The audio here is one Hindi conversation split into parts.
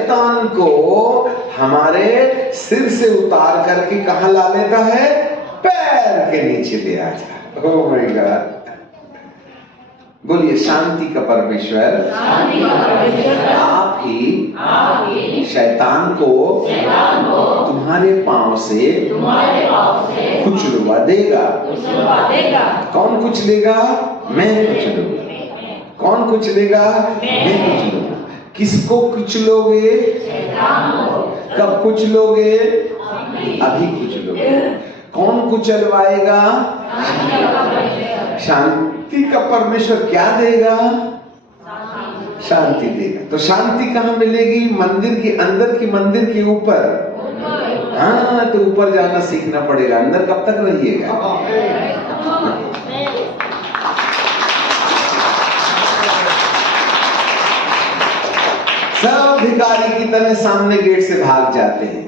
शैतान को हमारे सिर से उतार करके कहां ला लेता है? पैर के नीचे ले आ जा। ओह माय गॉड, बोलिए शांति का परमेश्वर आप ही शैतान को तुम्हारे पांव से कुचलवा देगा। कौन कुचलेगा? मैं कुचलूंगा। कौन कुचलेगा? मैं कुचलूंगा। किसको कुचलोगे? कब कुचलोगे? अभी कुचलोगे। कौन कुचलवाएगा? शांति का परमेश्वर क्या देगा? शांति देगा। तो शांति कहाँ मिलेगी? मंदिर के अंदर की मंदिर के ऊपर। हाँ, तो ऊपर जाना सीखना पड़ेगा। अंदर कब तक रहिएगा? सब भिखारी की तरह सामने गेट से भाग जाते हैं।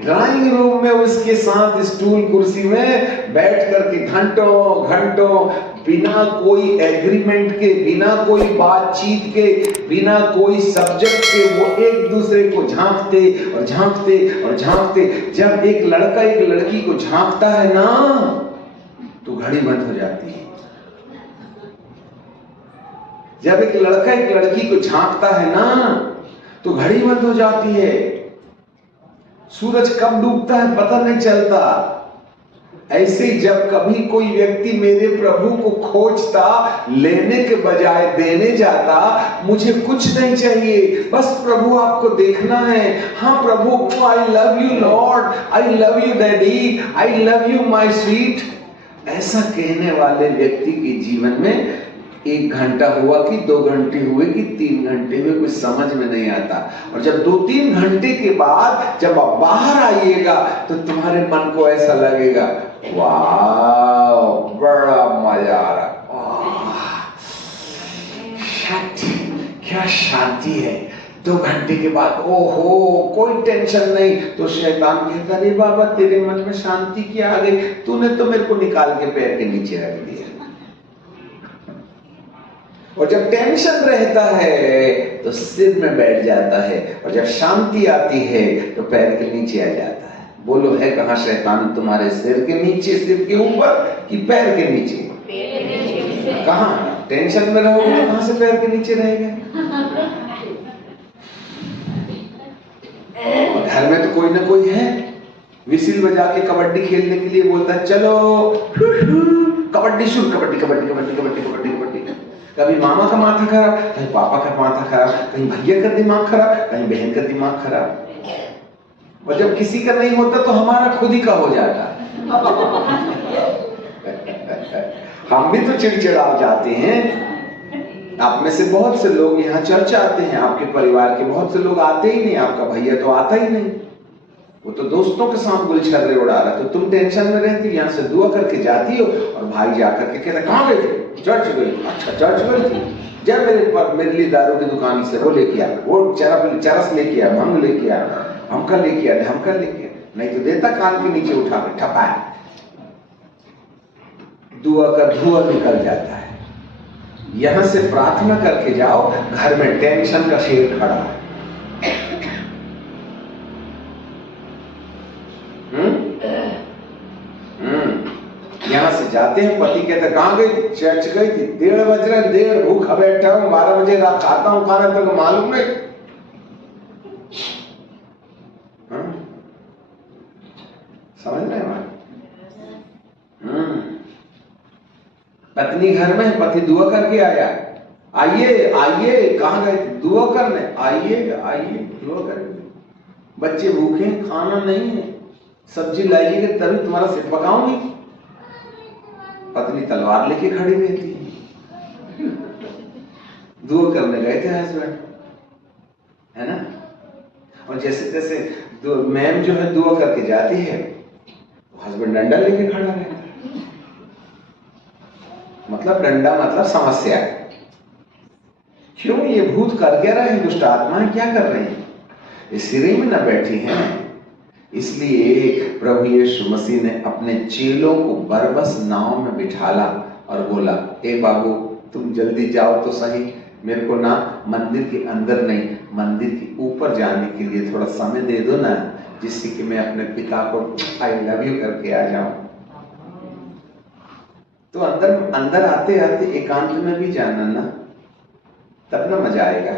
ड्राइंग रूम में उसके साथ स्टूल कुर्सी में बैठ करके घंटों घंटों बिना कोई एग्रीमेंट के, बिना कोई बातचीत के, बिना कोई सब्जेक्ट के वो एक दूसरे को झांकते और झांकते और झांकते। जब एक लड़का एक लड़की को झांकता है ना, तो घड़ी बंद हो जाती है। जब एक लड़का एक लड़की को झांकता है ना, तो घड़ी बंद हो जाती है। सूरज कब डूबता है पता नहीं चलता। ऐसे जब कभी कोई व्यक्ति मेरे प्रभु को खोजता, लेने के बजाय देने जाता, मुझे कुछ नहीं चाहिए, बस प्रभु आपको देखना है। हाँ प्रभु, I love you lord, I love you daddy, I love you my sweet, ऐसा कहने वाले व्यक्ति के जीवन में 1 घंटा हुआ कि 2 घंटे हुए कि 3 घंटे हुए, कुछ समझ में नहीं आता। और जब 2-3 घंटे के बाद जब आप बाहर आइएगा, तो तुम्हारे मन को ऐसा लगेगा, वाह बड़ा मजा आ रहा, क्या शांति है। 2 घंटे के बाद ओहो कोई टेंशन नहीं। तो शैतान कहता, अरे बाबा तेरे मन में शांति क्या आ गई? तूने तो मेरे को निकाल के पैर के नीचे रख दिया। और जब टेंशन रहता है तो सिर में बैठ जाता है, और जब शांति आती है तो पैर के नीचे आ जाता है। बोलो है कहाँ शैतान? तुम्हारे सिर के नीचे, सिर के ऊपर कि पैर के नीचे? कहाँ? टेंशन में रहोगे तो कहाँ से पैर के नीचे रहेगा? घर में तो कोई ना कोई है, विसिल बजा के कबड्डी खेलने के लिए बोलता है, चलो कबड्डी शुरू, कबड्डी कबड्डी कबड्डी कबड्डी कबड्डी कबड्डी। कभी मामा का माथा खराब, कहीं पापा का माथा खराब, कहीं भैया का दिमाग खराब, कहीं बहन का दिमाग खराब। और जब किसी का नहीं होता तो हमारा खुद ही का हो जाता। हम भी तो चिड़चिड़ा जाते हैं। आप में से बहुत से लोग यहाँ चर्च आते हैं, आपके परिवार के बहुत से लोग आते ही नहीं। आपका भैया तो आता ही नहीं, वो तो दोस्तों के साथ गुलछर्रे उड़ा रहा। तो तुम टेंशन में रहती, यहाँ से दुआ करके जाती हो, और भाई जाकर के कहता, कहाँ गई थी? चर्च गई। अच्छा चर्च गई थी, जब मेरे लिए दारू की दुकान से वो लेके आ, वो चरस लेके आ, भंग लेके आ, हमका लेके आ, हमका लेके आ, नहीं तो देता कान के नीचे उठा के ठपा। दुआ का धुआं निकल जाता है। यहां से प्रार्थना करके जाओ, घर में टेंशन का शेर खड़ा है। यहां से जाते हैं, पति कहता कहां गई? चर्च गई थी। 1:30 बज रहे, देर भूखा बैठा हूं, 12 बजे रात खाता हूं खाना, तो मालूम नहीं। समझ रहे हैं? पत्नी घर में है, पति दुआ करके आया, आइए आइए, कहां गए थे? दुआ करने। आइए आइए दुआ करने। बच्चे भूखे, खाना नहीं है, सब्जी लाइएगा तभी तुम्हारा सिर पकाऊंगी। पत्नी तलवार लेके खड़ी रहती है। दुआ करने गए थे हस्बैंड, है ना? और जैसे तैसे मैम जो है दुआ करके जाती है, हस्बैंड डंडा लेके खड़ा रहता है। मतलब डंडा मतलब समस्या। क्यों? ये भूत कर क्या रहे हैं? दुष्ट आत्माएं क्या कर रही हैं? इस सिरे में न बैठी हैं। इसलिए प्रभु यीशु मसीह ने अपने चेलों को बरबस नाव में बिठाला और बोला, ए बाबू तुम जल्दी जाओ तो सही, मेरे को ना मंदिर के अंदर नहीं, मंदिर के ऊपर ऊपर जाने के लिए थोड़ा समय दे दो ना, जिससे कि मैं अपने पिता को आई लव यू करके आ जाऊं। तो अंदर आते आते एकांत में भी जाना ना, तब ना मजा आएगा।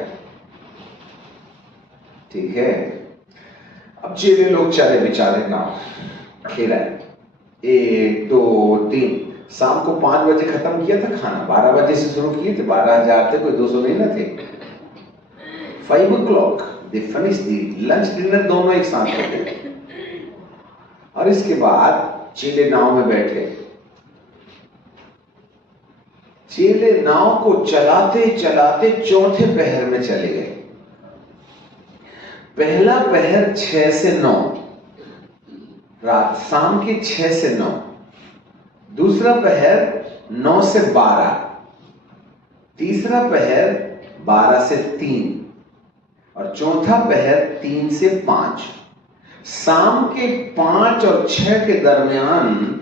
ठीक है। अब चेले लोग चले बेचारे गांव, खेला 1 2 3, शाम को 5 बजे खत्म किया था खाना, 12 बजे से शुरू किए थे, 12,000 थे, कोई 200 नहीं ना थे। 5 o'clock they finished the lunch dinner, दोनों एक साथ होते। और इसके बाद चेले नाव में बैठे। चेले नाव को चलाते चलाते चौथे पहर में चले गए। पहला पहर 6 से 9, रात शाम के 6 से 9, दूसरा पहर 9 से 12, तीसरा पहर 12 से 3 और चौथा पहर 3 से 5। शाम के 5 और 6 के दरमियान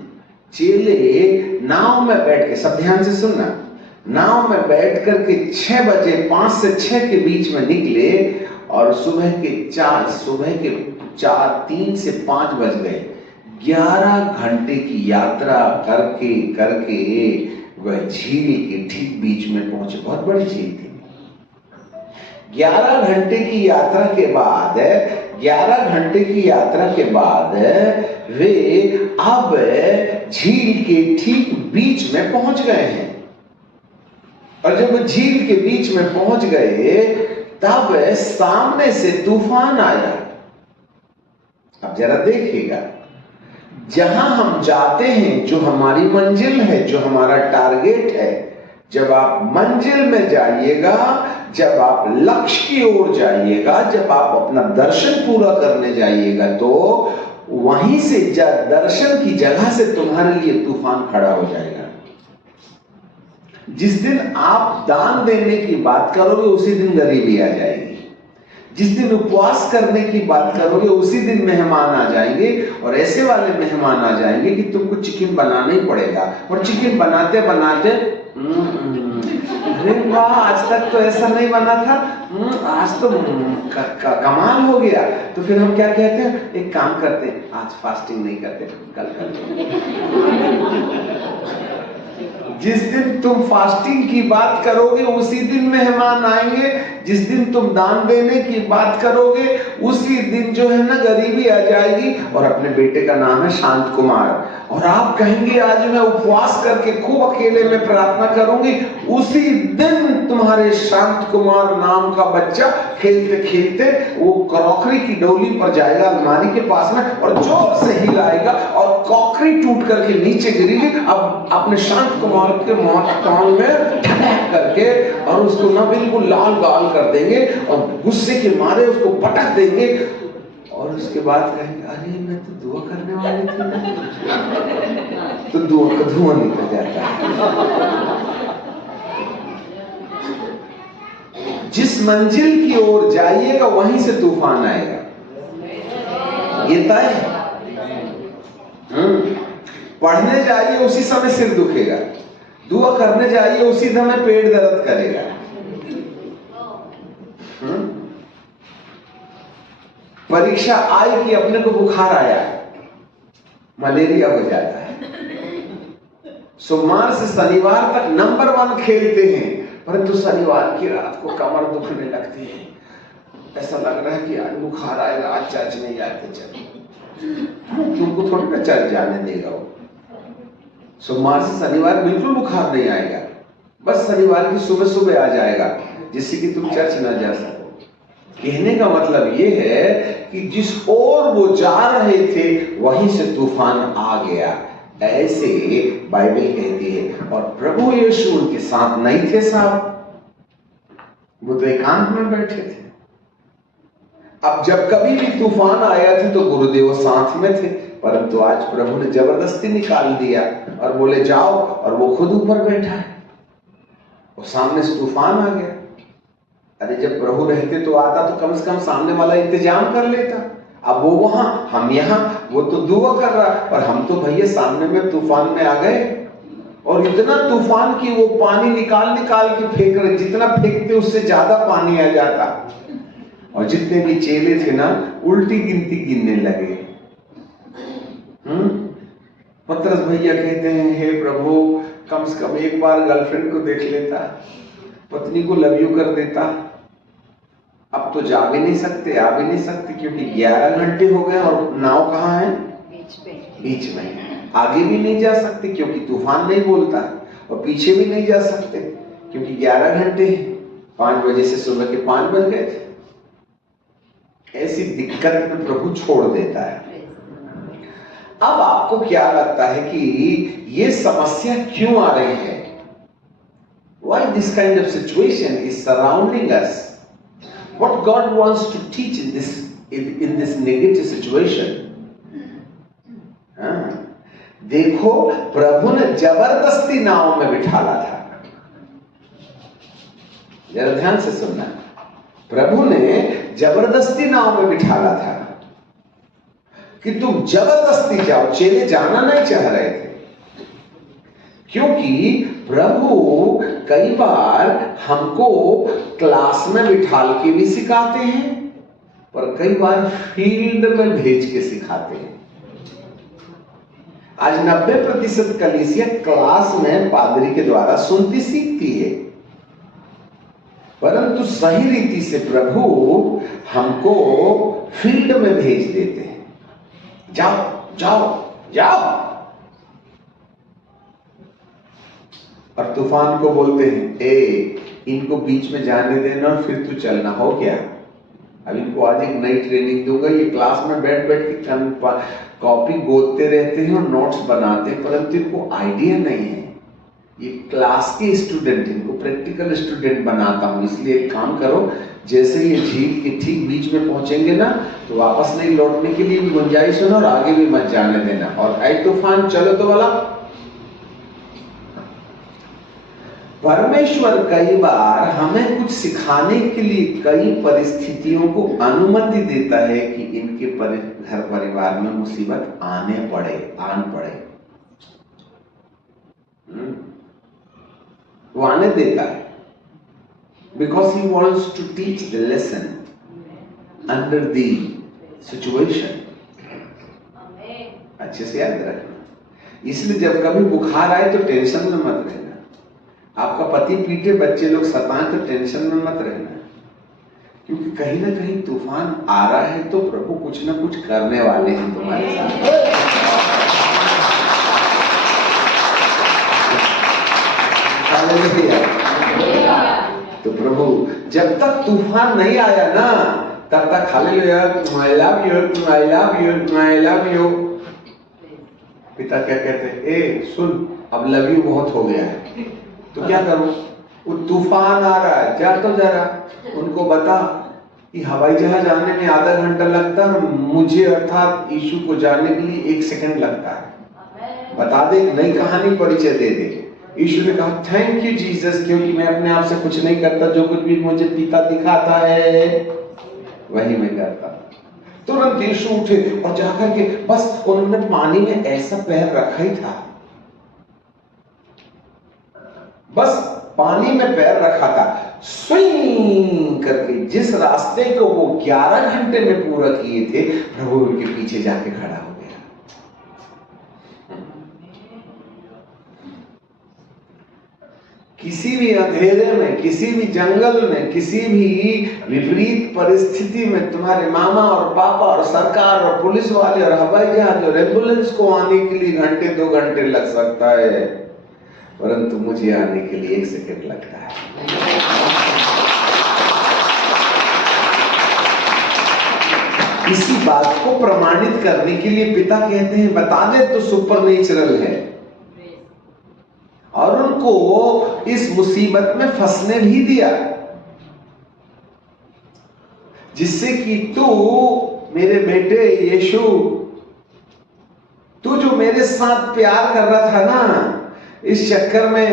चेले नाव में बैठ के, सब ध्यान से सुनना, नाव में बैठ करके 6 बजे 5 से 6 के बीच में निकले और सुबह के 3 से 5 बज गए। 11 घंटे की यात्रा करके करके वह झील के ठीक बीच में पहुंचे। बहुत बड़ी झील थी। 11 घंटे की यात्रा के बाद, 11 घंटे की यात्रा के बाद वे अब झील के ठीक बीच में पहुंच गए हैं। और जब झील के बीच में पहुंच गए तब सामने से तूफान आया। अब जरा देखिएगा, जहां हम जाते हैं, जो हमारी मंजिल है, जो हमारा टारगेट है, जब आप मंजिल में जाइएगा, जब आप लक्ष्य की ओर जाइएगा, जब आप अपना दर्शन पूरा करने जाइएगा, तो वहीं से दर्शन की जगह से तुम्हारे लिए तूफान खड़ा हो जाएगा। जिस दिन आप दान देने की बात करोगे उसी दिन गरीबी आ जाएगी। जिस दिन उपवास करने की बात करोगे उसी दिन मेहमान आ जाएंगे, और ऐसे वाले मेहमान आ जाएंगे कि तुमको चिकन बनाना ही पड़ेगा। और चिकन बनाते बनाते अरे वाह, आज तक तो ऐसा नहीं बना था, आज तो कमाल हो गया। तो फिर हम क्या कहते हैं, एक काम करते हैं, आज फास्टिंग नहीं करते, कल करते हैं। जिस दिन तुम फास्टिंग की बात करोगे उसी दिन मेहमान आएंगे। जिस दिन तुम दान देने की बात करोगे उसी दिन जो है ना गरीबी आ जाएगी। और अपने बेटे का नाम है शांत कुमार, और आप कहेंगे आज मैं उपवास करके खूब अकेले में प्रार्थना करूंगी। उसी दिन तुम्हारे शांत कुमार नाम का बच्चा खेलते खेलते वो क्रॉकरी की डोली पर जाएगा, अलमारी के पास में, और जोर से हिलाएगा और क्रॉकरी टूट करके नीचे गिरेगी। अब अपने शांत कुमार के कान में ठनक करके और उसको ना बिल्कुल लाल गाल कर देंगे और गुस्से के मारे उसको पटक देंगे। और उसके बाद कहेंगे, अरे मैं तो दुआ करने वाली थी ना। तो दुआ का धुआं निकल जाता है। जिस मंजिल की ओर जाइएगा वहीं से तूफान आएगा, ये तय है। पढ़ने जाइए उसी समय सिर दुखेगा, दुआ करने जाइए उसी समय पेट दर्द करेगा। परीक्षा आई कि अपने को बुखार आया, मलेरिया हो जाता है। सोमवार से शनिवार तक नंबर 1 खेलते हैं, परंतु शनिवार की रात को कमर दुखने लगती है। ऐसा लग रहा है कि आज बुखार आएगा, आज चर्च नहीं जाते, चलो तुमको थोड़ी ना चर्च जाने देगा वो। सोमवार से शनिवार बिल्कुल बुखार नहीं आएगा, बस शनिवार की सुबह सुबह आ जाएगा, जिससे कि तुम चर्च ना जा सको। कहने का मतलब ये है कि जिस ओर वो जा रहे थे वहीं से तूफान आ गया, ऐसे बाइबल कहती है। और प्रभु यीशु उनके साथ नहीं थे साहब, वो तो एकांत में बैठे थे। अब जब कभी भी तूफान आया था तो गुरुदेव साथ में थे, परंतु आज प्रभु ने जबरदस्ती निकाल दिया और बोले जाओ, और वो खुद ऊपर बैठा है और सामने से तूफान आ गया। अरे जब प्रभु रहते तो आता तो कम से कम सामने वाला इंतजाम कर लेता। अब वो वहां, हम यहाँ, वो तो दुआ कर रहा, और हम तो भैया सामने में तूफान में आ गए। और इतना तूफान की वो पानी निकाल निकाल के फेंक रहे, जितना फेंकते उससे ज्यादा पानी आ जाता। और जितने भी चेले थे ना उल्टी गिनती गिनने लगे। पतरस भैया कहते हैं, हे प्रभु कम से कम एक बार गर्लफ्रेंड को देख लेता, पत्नी को लव यू कर देता। अब तो जा भी नहीं सकते, आ भी नहीं सकते, क्योंकि 11 घंटे हो गए और नाव कहाँ है? बीच में। आगे भी नहीं जा सकते क्योंकि तूफान नहीं बोलता, और पीछे भी नहीं जा सकते क्योंकि 11 घंटे 5 बजे से सुबह के 5 बज गए थे। ऐसी दिक्कत में प्रभु छोड़ देता है। अब आपको क्या लगता है कि ये समस्या क्यों आ रही है? Why this kind of situation is surrounding us? What God wants to teach in this negative situation? देखो, प्रभु ने जबरदस्ती नाव में बिठाला था। जरा ध्यान से सुनना, प्रभु ने जबरदस्ती नाव में बिठाला था कि तुम जबरदस्ती जाओ। चेले जाना नहीं चाह रहे थे, क्योंकि प्रभु कई बार हमको क्लास में बिठाल के भी सिखाते हैं, पर कई बार फील्ड में भेज के सिखाते हैं। आज 90% कलीसिया क्लास में पादरी के द्वारा सुनती सीखती है, परंतु सही रीति से प्रभु हमको फील्ड में भेज देते हैं। जाओ जाओ जाओ, और तूफान को बोलते हैं, ए इनको बीच में जाने देना और फिर तू चलना। हो गया, अब इनको आज एक नई ट्रेनिंग दूंगा। ये क्लास में बैठ बैठ के कॉपी गोदते रहते हैं और नोट्स बनाते हैं, परंतु इनको आइडिया नहीं है। ये क्लास के स्टूडेंट, इनको प्रैक्टिकल स्टूडेंट बनाता हूं। इसलिए एक काम करो, जैसे ये झील के ठीक बीच में पहुंचेंगे ना, तो वापस नहीं लौटने के लिए भी गुंजाइश हो और आगे भी मत जाने देना। और ऐ तूफान चलो तो वाला। परमेश्वर कई बार हमें कुछ सिखाने के लिए कई परिस्थितियों को अनुमति देता है कि इनके घर परिवार में मुसीबत आन पड़े। वो आने देता है, because he wants to teach the lesson under the situation. अच्छे से याद रखना। इसलिए जब कभी बुखार आए तो टेंशन में मत रहना। आपका पति पीटे, बच्चे लोग सताएं तो टेंशन में मत रहना, क्योंकि कहीं ना कहीं तूफान आ रहा है तो प्रभु कुछ ना कुछ करने वाले हैं तुम्हारे साथ। तो प्रभु जब तक तूफान नहीं आया ना, तब तक hallelujah, I love you, I love you, I love you. पिता क्या कहते हैं, ए सुन, अब लव यू बहुत हो गया है, तो क्या करूं? वो तूफान आ रहा है, जा तो जरा उनको बता कि हवाई जहाज आने में आधा घंटा लगता है, मुझे अर्थात यीशु को जाने के लिए 1 सेकंड लगता है। बता दे, नई कहानी परिचय दे दे। यीशु ने कहा, थैंक यू जीसस, क्योंकि मैं अपने आप से कुछ नहीं करता, जो कुछ भी मुझे पिता दिखाता है वही मैं करता। तुरंत यीशु उठे और जाकर के बस उन्होंने पानी में ऐसा पैर रखा ही था, बस पानी में पैर रखा था, स्विंग करके जिस रास्ते को वो 11 घंटे में पूरा किए थे, प्रभु उनके पीछे जाके खड़ा हो गया। किसी भी अंधेरे में, किसी भी जंगल में, किसी भी विपरीत परिस्थिति में तुम्हारे मामा और पापा और सरकार और पुलिस वाले और हवाई जहाज और एम्बुलेंस को आने के लिए घंटे 2 घंटे लग सकता है, परंतु मुझे आने के लिए 1 सेकंड लगता है। इसी बात को प्रमाणित करने के लिए पिता कहते हैं, बता दे तो सुपरनेचुरल है, और उनको इस मुसीबत में फंसने भी दिया, जिससे कि तू मेरे बेटे यीशु, तू जो मेरे साथ प्यार कर रहा था ना, इस चक्कर में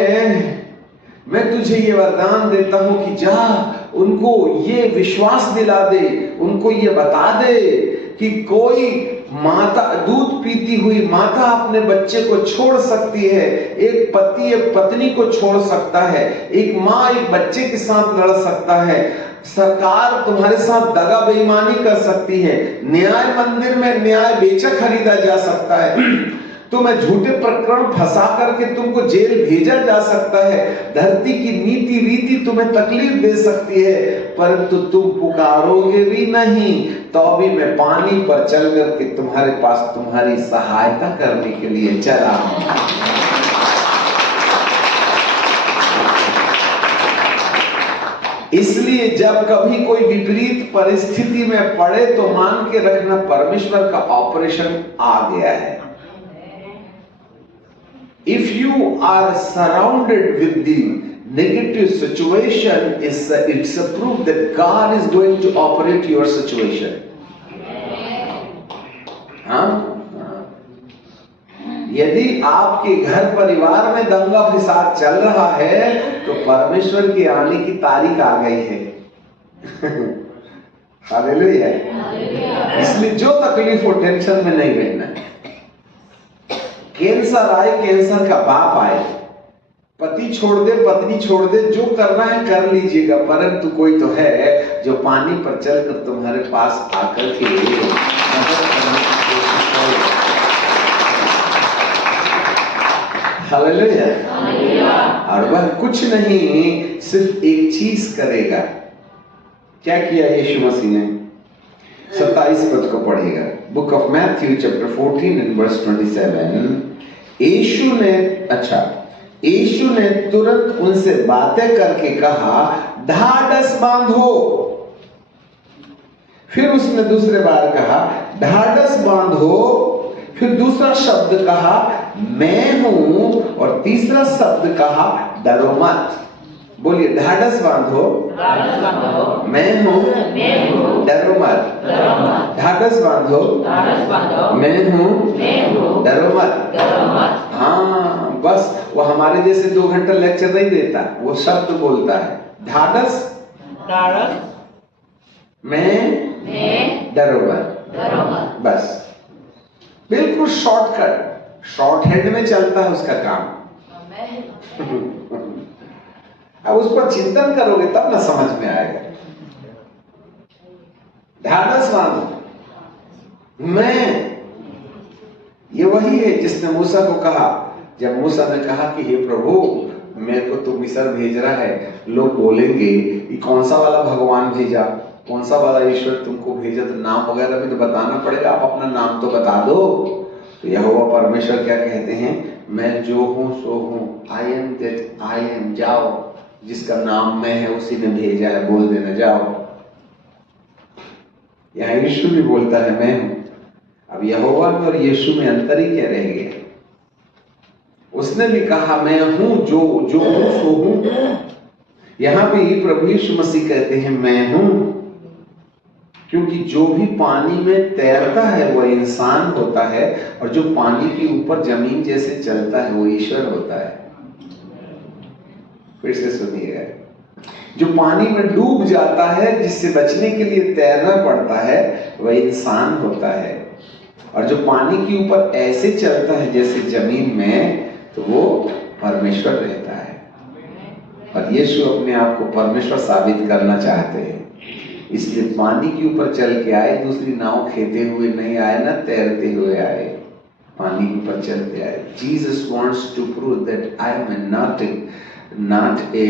मैं तुझे ये वरदान देता हूं कि जा उनको ये विश्वास दिला दे, उनको ये बता दे कि कोई माता, दूध पीती हुई माता अपने बच्चे को छोड़ सकती है, एक पति एक पत्नी को छोड़ सकता है, एक माँ एक बच्चे के साथ लड़ सकता है, सरकार तुम्हारे साथ दगा बेईमानी कर सकती है, न्याय मंदिर में न्याय बेचा खरीदा जा सकता है, तुम्हें झूठे प्रकरण फंसा करके तुमको जेल भेजा जा सकता है, धरती की नीति रीति तुम्हें तकलीफ दे सकती है, परंतु तुम पुकारोगे भी नहीं तो भी मैं पानी पर चल करके तुम्हारे पास तुम्हारी सहायता करने के लिए चला। इसलिए जब कभी कोई विपरीत परिस्थिति में पड़े तो मान के रखना परमेश्वर का ऑपरेशन आ गया है। If you are surrounded with the negative situation, it's a proof that God is going to operate your situation. हाँ? यदि आपके घर परिवार में दंगा फसाद चल रहा है तो परमेश्वर के आने की तारीख आ गई है। हालेलुया। इसलिए जो तकलीफ हो टेंशन में नहीं रहना। कैंसर आए, कैंसर का बाप आए, पति छोड़ दे, पत्नी छोड़ दे, जो करना है कर लीजिएगा, परंतु कोई तो है जो पानी पर चलकर तुम्हारे पास आकर के मदद करने की कोशिश करे। हालेलुया। और वह कुछ नहीं, सिर्फ एक चीज करेगा। क्या किया यीशु मसीह ने? 27 पद को पढ़िएगा, book of Matthew chapter 14 and verse 27। यीशु ने तुरंत उनसे बातें करके कहा, ढाढ़स बांधो। फिर उसने दूसरे बार कहा, ढाढ़स बांधो। फिर दूसरा शब्द कहा, मैं हूं, और तीसरा शब्द कहा, डरो मत। बोलिए, ढाढ़स बांधो, मैं हूं, डरो मत। ढाढ़स बांधो, मैं हूं, डरो मत। हाँ, बस वो हमारे जैसे 2 घंटा लेक्चर नहीं देता, वो शब्द बोलता है, ढाढ़स, मैं, डरो मत। बस बिल्कुल शॉर्टकट, शॉर्ट हैंड में चलता है उसका काम। अब उस पर चिंतन करोगे तब ना समझ में आएगा। ढाढ़स बांधो, मैं, ये वही है जिसने मूसा को कहा, जब मूसा ने कहा कि हे प्रभु, मेरे को तो मिस्र भेज रहा है, लोग बोलेंगे कि कौन सा वाला भगवान भेजा, कौन सा वाला ईश्वर तुमको भेजा, तो नाम वगैरह भी तो बताना पड़ेगा, आप अपना नाम तो बता दो। तो यहोवा परमेश्वर क्या कहते हैं, मैं जो हूं सो हूं, I am that I M. जाओ, जिसका नाम मैं है उसी ने भेजा है, बोल देना, जाओ। यहाँ यीशु भी बोलता है मैं हूं। अब यहोवा में और यीशु में अंतर ही क्या रह गया? उसने भी कहा मैं हूं, जो हूं सो हूं। यहां भी प्रभु यीशु मसीह कहते हैं मैं हूं, क्योंकि जो भी पानी में तैरता है वो इंसान होता है, और जो पानी के ऊपर जमीन जैसे चलता है वो ईश्वर होता है। फिर से सुनिएगा, जो पानी में डूब जाता है, जिससे बचने के लिए तैरना पड़ता है, वह इंसान होता है, और जो पानी के ऊपर ऐसे चलता है जैसे जमीन में, तो वो परमेश्वर रहता है। और यीशु अपने आप को परमेश्वर साबित करना चाहते हैं, इसलिए पानी के ऊपर चल के आए, दूसरी नाव खेते हुए नहीं आए, ना तैरते हुए आए, पानी के ऊपर चलते आए। Jesus wants to prove that I am not a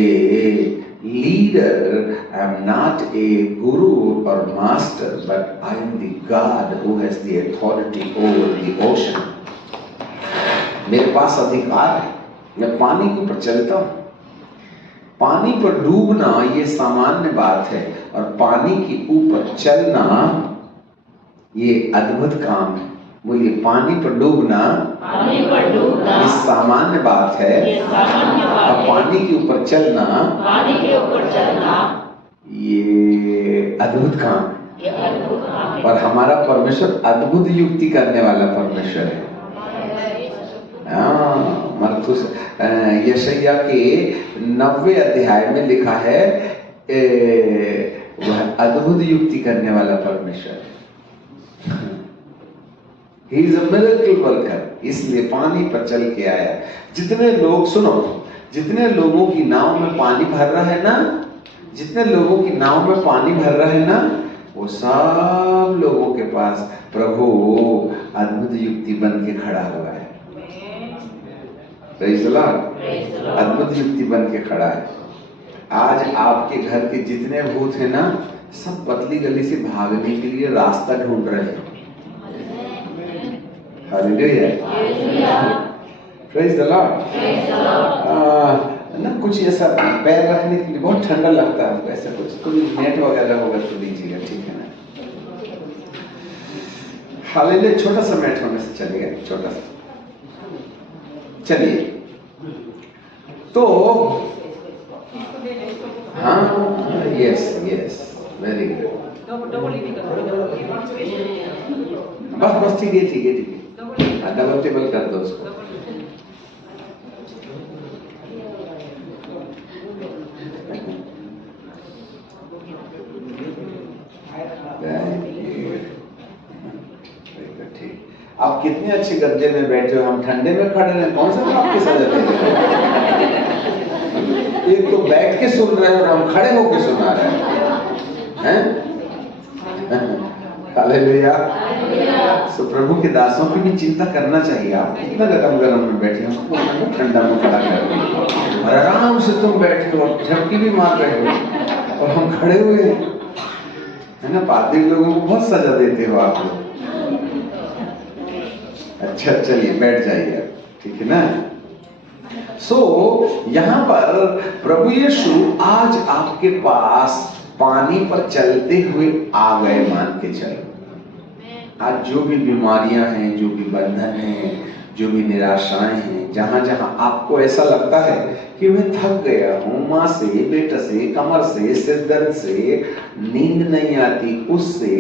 leader, I am not a guru or master, but I am the God who has the authority over the ocean. मेरे पास अधिकार है, मैं पानी के ऊपर चलता हूँ। पानी पर डूबना ये सामान्य बात है, और पानी के ऊपर चलना ये अद्भुत काम है। बोलिए, पानी पर डूबना ये सामान्य बात है, और पानी के ऊपर चलना ये अद्भुत काम है। और हमारा परमेश्वर अद्भुत युक्ति करने वाला परमेश्वर है। मरकुस यशायाह के 90 अध्याय में लिखा है, वह अद्भुत युक्ति करने वाला परमेश्वर है। He is a miracle worker, इसलिए पानी पर चल के आया। जितने लोग, सुनो, जितने लोगों की नाव में पानी भर रहा है ना, जितने लोगों की नाव में पानी भर रहे हैं ना, वो सब लोगों के पास प्रभु अद्भुत युक्ति बन के खड़ा हुआ है। Praise the Lord. अद्भुत युक्ति बन के खड़ा है। आज आपके घर के जितने भूत हैं ना, सब पतली गली से भागने के लिए रास्ता ढूंढ रहे हैं। Hallelujah, praise the Lord. ना कुछ ऐसा पैर रखने के लिए बहुत ठंडा लगता है, ऐसा कुछ नेट वगैरह होगा तो दीजिएगा, ठीक है ना। हालेलुया, छोटा सा मैट होने से चलेगा, छोटा सा। चलिए, तो हाँ, यस यस, वेरी गुड। बस ठीक है, ठीक है, ठीक है, डबल टेबल कर दो उसको। आप कितने अच्छे गद्दे में बैठे हो, हम ठंडे में खड़े हैं, कौन सा आपकी सजा दे रहे हैं? एक तो बैठ के सुन रहे हैं और हम खड़े होके सुना रहे हैं। हालेलुया। सो प्रभु के दासों की भी चिंता करना चाहिए। आप कितना गरम में बैठे हो, ठंडा में खड़ा कर और आराम से तुम बैठे हो, झपकी भी मार रहे हो और हम खड़े हुए हैं, है ना। पादरी लोगों को बहुत सजा देते हो आप लोग। अच्छा, चलिए बैठ जाइए, ठीक है ना। सो यहाँ पर प्रभु यीशु आज आपके पास पानी पर चलते हुए आ गए। मान के चलो, आज जो भी बीमारियां हैं, जो भी बंधन हैं, जो भी निराशाएं हैं, जहां जहां आपको ऐसा लगता है कि मैं थक गया हूँ, माँ से, बेटा से, कमर से, सिर दर्द से, नींद नहीं आती, उससे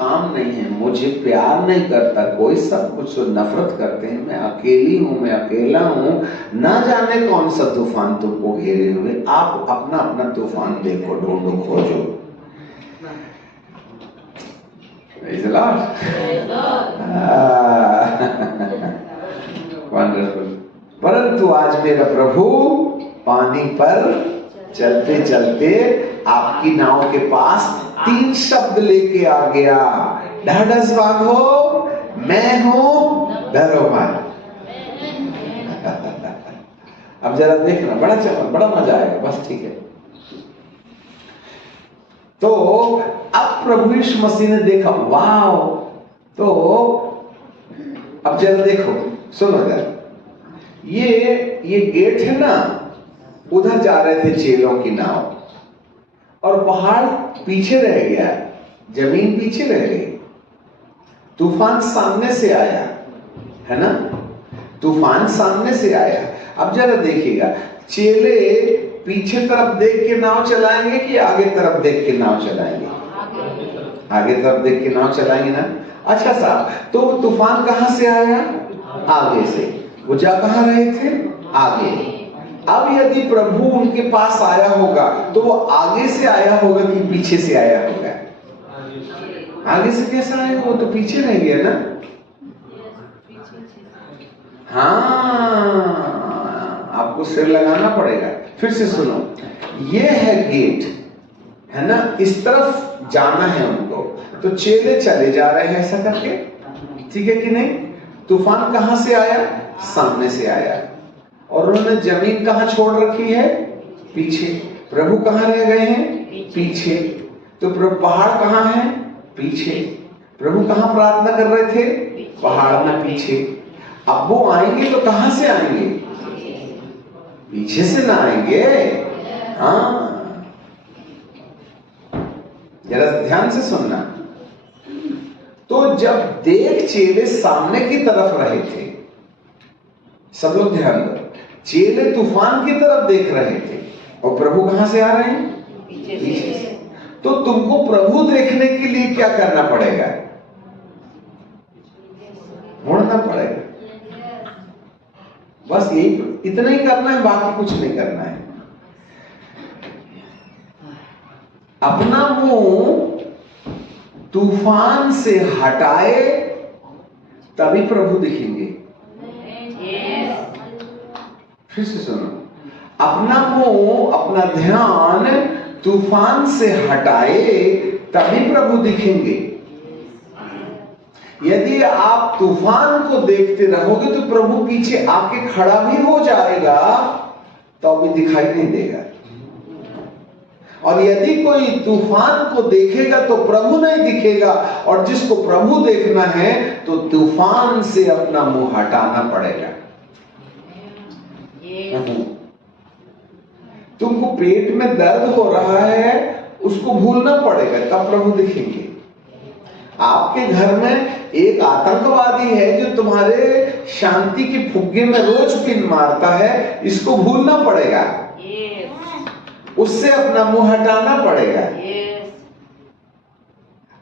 काम नहीं है, मुझे प्यार नहीं करता कोई, सब कुछ नफरत करते हैं, मैं अकेली हूँ, मैं अकेला हूँ, ना जाने कौन सा तूफान तुमको घेरे हुए। आप अपना अपना तूफान देखो, ढूंढो, खोजो। वंडरफुल। परंतु आज मेरा प्रभु पानी पर चलते चलते आपकी नाव के पास 3 शब्द लेके आ गया। ढाढ़स बांधो, मैं हूं, डरो मत। अब जरा देखना, बड़ा मजा आएगा, बस ठीक है। तो अब प्रभु यीशु मसीह ने देखा, वाह। तो अब जरा देखो, सुनो जरा, ये गेट है ना, उधर जा रहे थे चेलों की नाव और पहाड़ पीछे रह गया, जमीन पीछे रह गई, तूफान सामने से आया, है ना, तूफान सामने से आया। अब जरा देखिएगा, चेले पीछे तरफ देख के नाव चलाएंगे कि आगे तरफ देख के नाव चलाएंगे? आगे तरफ देख के नाव चलाएंगे ना। अच्छा साहब, तो तूफान कहां से आया? आगे से। वो जा कहां रहे थे? आगे। अब यदि प्रभु उनके पास आया होगा तो वो आगे से आया होगा कि पीछे से आया होगा? आगे से कैसा आया? वो तो पीछे रह गया ना। हाँ, आपको सिर लगाना पड़ेगा। फिर से सुनो, ये है गेट, है ना, इस तरफ जाना है उनको, तो चेले चले जा रहे हैं ऐसा करके, ठीक है कि नहीं। तूफान कहां से आया? सामने से आया, और उन्होंने जमीन कहां छोड़ रखी है? पीछे। प्रभु कहां रह गए हैं? पीछे। तो प्रभु पहाड़ कहां है? पीछे। प्रभु कहां प्रार्थना कर रहे थे? पहाड़ में पीछे। अब वो आएंगे तो कहां से आएंगे? पीछे से ना आएंगे। हाँ, जरा ध्यान से सुनना। तो जब देख चेले सामने की तरफ रहे थे, सब लोग ध्यान दो, चेले तूफान की तरफ देख रहे थे और प्रभु कहां से आ रहे हैं? पीछे से। तो तुमको प्रभु देखने के लिए क्या करना पड़ेगा? मुड़ना पड़ेगा। बस यही, इतना ही करना है, बाकी कुछ नहीं करना है। अपना मुंह तूफान से हटाए तभी प्रभु दिखेंगे। फिर से सुनो, अपना मुंह, अपना ध्यान तूफान से हटाए तभी प्रभु दिखेंगे। यदि आप तूफान को देखते रहोगे तो प्रभु पीछे आके खड़ा भी हो जाएगा तो भी दिखाई नहीं देगा। और यदि कोई तूफान को देखेगा तो प्रभु नहीं दिखेगा, और जिसको प्रभु देखना है तो तूफान से अपना मुंह हटाना पड़ेगा। तुमको पेट में दर्द हो रहा है, उसको भूलना पड़ेगा, तब प्रभु दिखेंगे। आपके घर में एक आतंकवादी है जो तुम्हारे शांति के फुग्गे में रोज पिन मारता है, इसको भूलना पड़ेगा, उससे अपना मुंह हटाना पड़ेगा।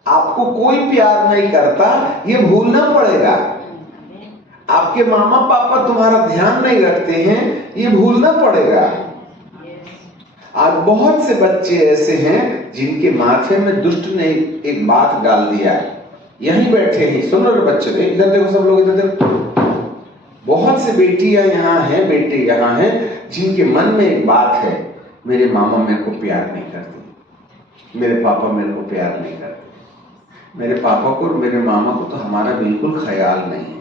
आपको कोई प्यार नहीं करता, ये भूलना पड़ेगा। आपके मामा पापा तुम्हारा ध्यान नहीं रखते हैं, ये भूलना पड़ेगा। आज बहुत से बच्चे ऐसे हैं जिनके माथे में दुष्ट ने एक बात डाल दिया है। यहीं बैठे हैं, सुनो रे बच्चे, इधर देखो, सब लोग इधर देखो। बहुत से बेटियां यहाँ हैं, बेटे यहाँ हैं, जिनके मन में एक बात है, मेरे मामा मेरे को प्यार नहीं करते, मेरे पापा मेरे को प्यार नहीं करते, मेरे पापा को और मेरे मामा को तो हमारा बिल्कुल ख्याल नहीं है।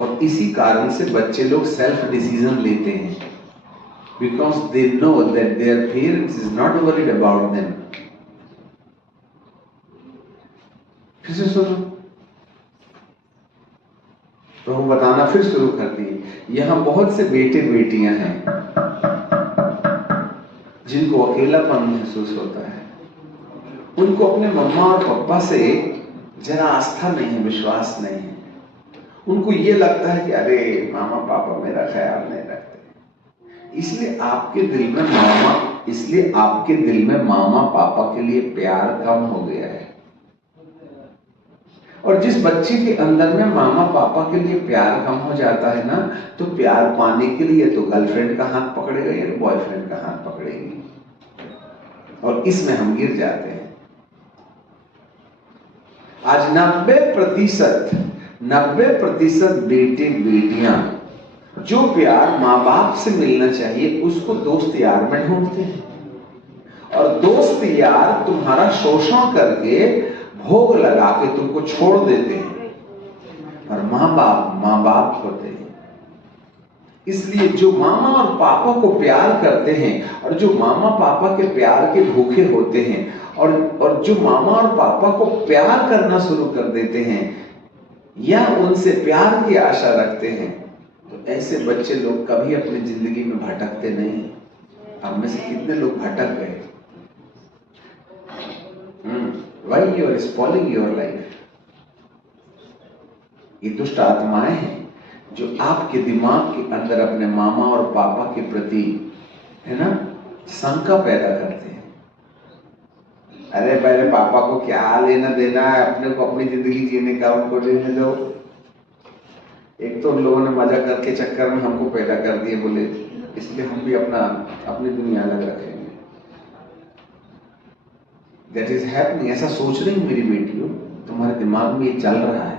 और इसी कारण से बच्चे लोग सेल्फ डिसीजन लेते हैं, because they know that their parents is not worried about them. फिर से सुनो, प्रभु बताना फिर शुरू कर दिए। यहाँ बहुत से बेटे बेटियां हैं जिनको अकेलापन महसूस होता है, उनको अपने मम्मा और पापा से जरा आस्था नहीं है, विश्वास नहीं है। उनको ये लगता है कि अरे मामा पापा मेरा ख्याल नहीं रखते, इसलिए आपके दिल में मामा पापा के लिए प्यार कम हो गया है। और जिस बच्चे के अंदर में मामा पापा के लिए प्यार कम हो जाता है ना, तो प्यार पाने के लिए तो गर्लफ्रेंड का हाथ पकड़ेगा या बॉयफ्रेंड का हाथ पकड़ेगी, और इसमें हम गिर जाते हैं। आज 90% बेटे बेटियां जो प्यार माँ बाप से मिलना चाहिए उसको दोस्त यार में ढूंढते हैं, और दोस्त यार तुम्हारा शोषण करके भोग लगा के तुमको छोड़ देते हैं, और माँ बाप होते हैं। इसलिए जो मामा और पापा को प्यार करते हैं, और जो मामा पापा के प्यार के भूखे होते हैं, और जो मामा और पापा को प्यार करना शुरू कर देते हैं या उनसे प्यार की आशा रखते हैं, तो ऐसे बच्चे लोग कभी अपनी जिंदगी में भटकते नहीं। अब में से कितने लोग भटक गए? Why you are spoiling your life? ये दुष्ट आत्माएं हैं जो आपके दिमाग के अंदर अपने मामा और पापा के प्रति, है ना, शंका पैदा करते हैं। अरे मेरे पापा को क्या लेना देना है, अपने को अपनी जिंदगी जीने का उनको लेने दो। एक तो उन लोगों ने मजा करके चक्कर में हमको पैदा कर दिए, बोले इसलिए हम भी अपनी दुनिया अलग रखेंगे। That is happening, ऐसा सोच रही हूँ मेरी बेटियों, तुम्हारे दिमाग में ये चल रहा है।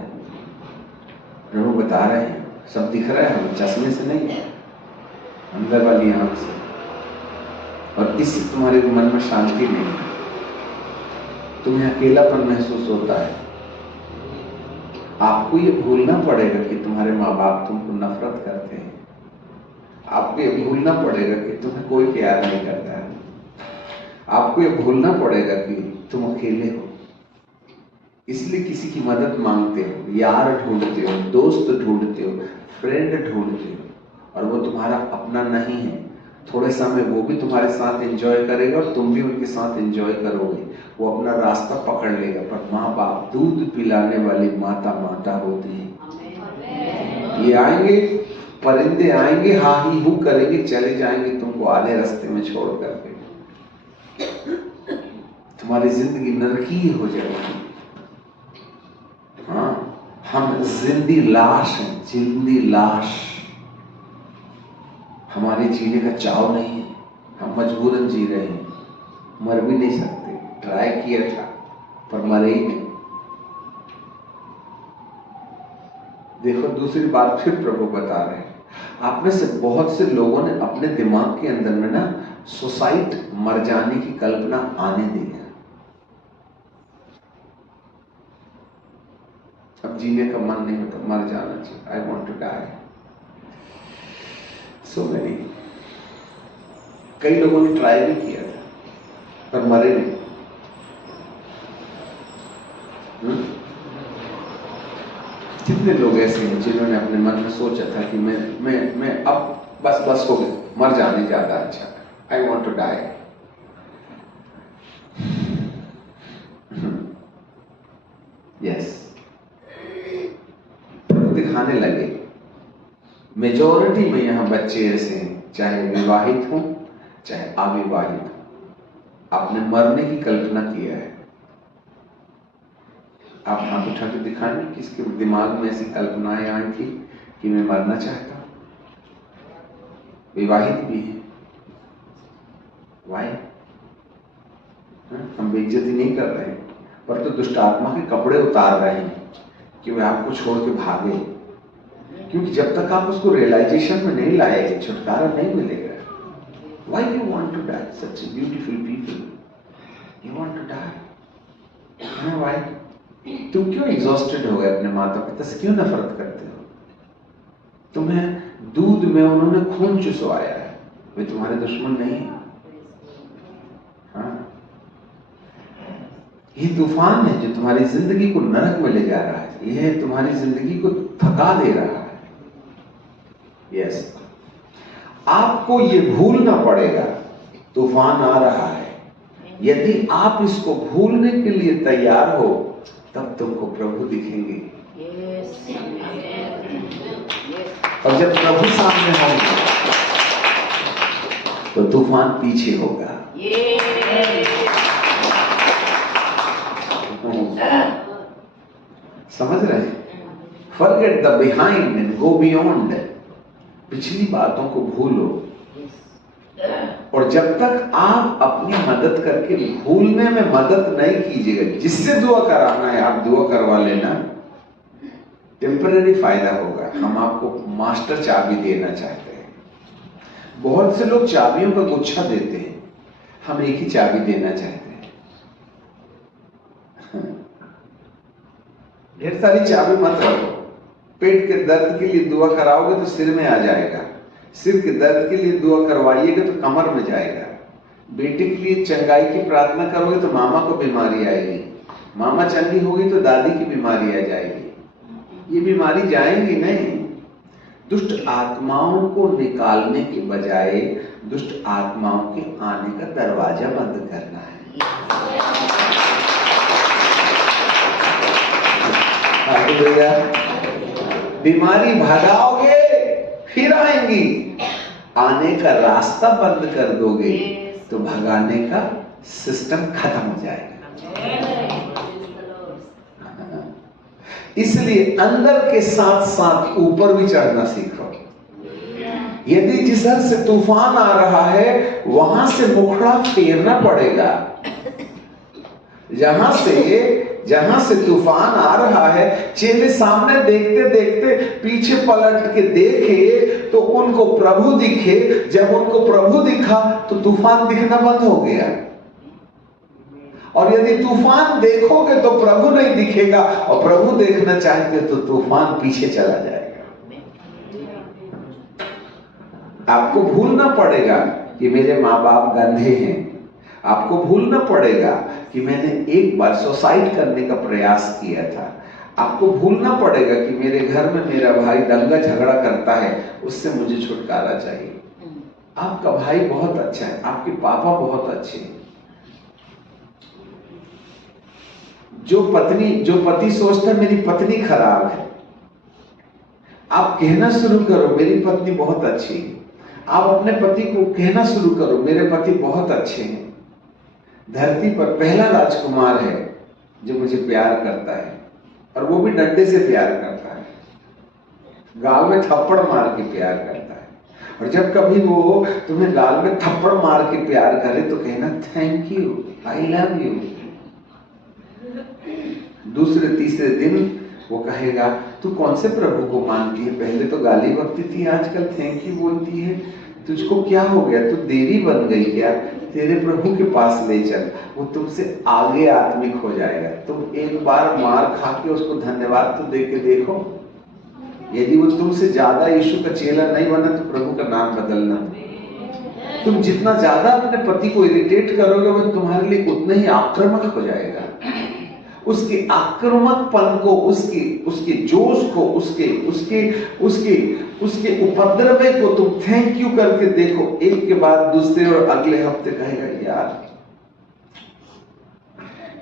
प्रभु बता रहे हैं, सब दिख रहा है हमें, चश्मे से नहीं, अंदर वाली आंख से। और इससे तुम्हारे मन में शांति नहीं है, तुम्हें अकेलापन महसूस होता है। आपको ये भूलना पड़ेगा कि तुम्हारे माँ बाप तुमको नफरत करते हैं। आपको ये भूलना पड़ेगा कि तुम्हें कोई प्यार नहीं करता है। आपको ये भूलना पड़ेगा कि तुम अकेले हो, इसलिए किसी की मदद मांगते हो, यार ढूंढते हो, दोस्त ढूंढते हो, फ्रेंड ढूंढते हो, और वो तुम्हारा अपना नहीं है। थोड़े समय वो भी तुम्हारे साथ एंजॉय करेगा और तुम भी उनके साथ एंजॉय करोगे, वो अपना रास्ता पकड़ लेगा। पर माँ बाप, दूध पिलाने वाली माता होती है। ये आएंगे, परिंदे आएंगे, हा ही हू करेंगे, चले जाएंगे तुमको आधे रास्ते में छोड़ करके। तुम्हारी जिंदगी नरकी हो जाएगी। हाँ, हम जिंदी लाश हैं, जिंदी लाश। हमारे जीने का चाव नहीं है, हम मजबूरन जी रहे हैं। मर भी नहीं सकते, ट्राई किया था पर मरे ही नहीं। देखो दूसरी बात फिर प्रभु बता रहे हैं, आप में से बहुत से लोगों ने अपने दिमाग के अंदर में ना सुसाइड मर जाने की कल्पना आने देगा। अब जीने का मन नहीं होता, मर जाना चाहिए, I want to die. So many, कई लोगों ने ट्राई भी किया था पर मरे नहीं। कितने लोग ऐसे हैं जिन्होंने अपने मन में सोचा था कि मैं अब बस हो गया, मर जाने ज्यादा अच्छा, I want to die. Yes, दिखाने लगे। मेजॉरिटी में यहां बच्चे ऐसे हैं, चाहे विवाहित हो चाहे अविवाहित हो, आपने मरने की कल्पना किया है। आप हाथ उठा के दिखाएं किसके दिमाग में ऐसी कल्पनाएं आई थी कि मैं मरना चाहता हूं। विवाहित भी है, वाई? हम बेइज्जती नहीं कर रहे हैं, पर तो दुष्ट आत्मा के कपड़े उतार रहे हैं कि वह आपको छोड़ के भागे, क्योंकि जब तक आप उसको रियलाइजेशन में नहीं लाएंगे छुटकारा नहीं मिलेगा। Why you want to die? Such a beautiful people. You want to die? Why? तुम क्यों एग्जॉस्टेड हो गए? अपने माता पिता से क्यों नफरत करते हो? तुम्हें दूध में उन्होंने खून चुसवाया है, वे तुम्हारे दुश्मन नहीं है। हाँ, ये तूफान है जो तुम्हारी जिंदगी को नरक में ले जा रहा है, यह तुम्हारी जिंदगी को थका दे रहा है। यस, आपको ये भूलना पड़ेगा तूफान आ रहा है। यदि आप इसको भूलने के लिए तैयार हो तब तुमको प्रभु दिखेंगे। और जब प्रभु सामने होंगे तो तूफान पीछे होगा। समझ रहे हैं? Forget the behind and go beyond. पिछली बातों को भूलो। और जब तक आप अपनी मदद करके भूलने में मदद नहीं कीजिएगा, जिससे दुआ कराना है आप दुआ करवा लेना, टेम्पररी फायदा होगा। हम आपको मास्टर चाबी देना चाहते हैं। बहुत से लोग चाबियों का गुच्छा देते हैं, हम एक ही चाबी देना चाहते हैं। ढेर सारी चाबी मत रखो। पेट के दर्द के लिए दुआ कराओगे तो सिर में आ जाएगा, सिर के दर्द के लिए दुआ करवाइएगा तो कमर में जाएगा। बेटे के लिए चंगाई की प्रार्थना करोगे तो मामा को बीमारी आएगी, मामा चंगी होगी तो दादी की बीमारी आ जाएगी। ये बीमारी जाएंगी नहीं। दुष्ट आत्माओं को निकालने के बजाय दुष्ट आत्माओं के आने का दरवाजा बंद करना है। बीमारी भगाओगे फिर आएंगी, आने का रास्ता बंद कर दोगे तो भगाने का सिस्टम खत्म हो जाएगा। इसलिए अंदर के साथ साथ ऊपर भी चढ़ना सीखो। यदि जिधर से तूफान आ रहा है वहां से मुखड़ा फेरना पड़ेगा। जहां से तूफान आ रहा है, चेले सामने देखते देखते पीछे पलट के देखे तो उनको प्रभु दिखे। जब उनको प्रभु दिखा तो तूफान दिखना बंद हो गया। और यदि तूफान देखोगे तो प्रभु नहीं दिखेगा, और प्रभु देखना चाहते तो तूफान पीछे चला जाएगा। आपको भूलना पड़ेगा कि मेरे माँ बाप गंधे हैं। आपको भूलना पड़ेगा कि मैंने एक बार सुसाइड करने का प्रयास किया था। आपको भूलना पड़ेगा कि मेरे घर में मेरा भाई दंगा झगड़ा करता है, उससे मुझे छुटकारा चाहिए। आपका भाई बहुत अच्छा है, आपके पापा बहुत अच्छे हैं। जो पति सोचता है मेरी पत्नी खराब है, आप कहना शुरू करो मेरी पत्नी बहुत अच्छी है। आप अपने पति को कहना शुरू करो मेरे पति बहुत अच्छे हैं। धरती पर पहला राजकुमार है जो मुझे प्यार करता है, और वो भी डंडे से प्यार करता है, गाल में थप्पड़ मार के प्यार करता है। और जब कभी वो तुम्हें गाल में थप्पड़ मार के प्यार करे तो कहना thank you, I love you. दूसरे तीसरे दिन वो कहेगा तू कौन से प्रभु को मानती है? पहले तो गाली बकती थी, आजकल थैंक यू बोलती है। तुझको क्या हो गया, तू देवी बन गई क्या? तेरे प्रभु के पास ले चल, वो तुमसे आगे आत्मिक हो जाएगा। तुम एक बार मार खा के उसको धन्यवाद तो दे के देखो। यदि वो तुमसे ज्यादा यीशु का चेला नहीं बना तो प्रभु का नाम बदलना। तुम जितना ज्यादा अपने पति को इरिटेट करोगे वो तुम्हारे लिए उतना ही आक्रामक हो जाएगा। उसके आक्रामकपन को, उसके जोश को, उसके उपद्रव को तुम थैंक यू करके देखो। एक के बाद दूसरे और अगले हफ्ते कहेगा यार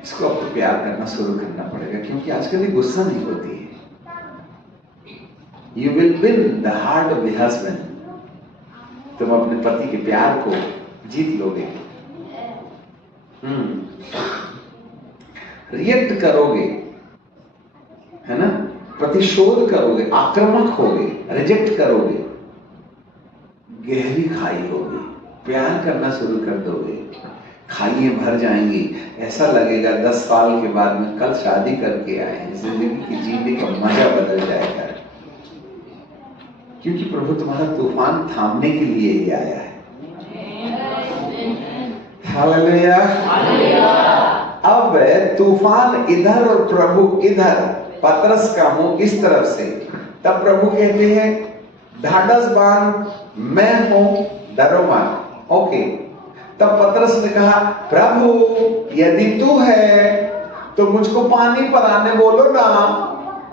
इसको अब तो प्यार करना शुरू करना पड़ेगा, क्योंकि आजकल ये गुस्सा नहीं होती है। You will win the heart of the husband. तुम अपने पति के प्यार को जीत लोगे। रिएक्ट करोगे, है ना, प्रतिशोध करोगे, आक्रामक होगे, रिजेक्ट करोगे, गहरी खाई होगी, प्यार करना शुरू कर दोगे, खाइयां भर जाएंगी। ऐसा लगेगा 10 साल के बाद में कल शादी करके आए, जिंदगी की जीने का मजा बदल जाएगा, क्योंकि प्रभु तुम्हारा तूफान थामने के लिए ही आया है। हालेलुया। अब तूफान इधर और प्रभु इधर, पतरस का मुंह इस तरफ से। तब प्रभु कहते हैं ढाढ़स बांध, मैं हूं, डरो मत। ओके। तब पतरस ने कहा प्रभु यदि तू है तो मुझको पानी पर आने बोलो ना।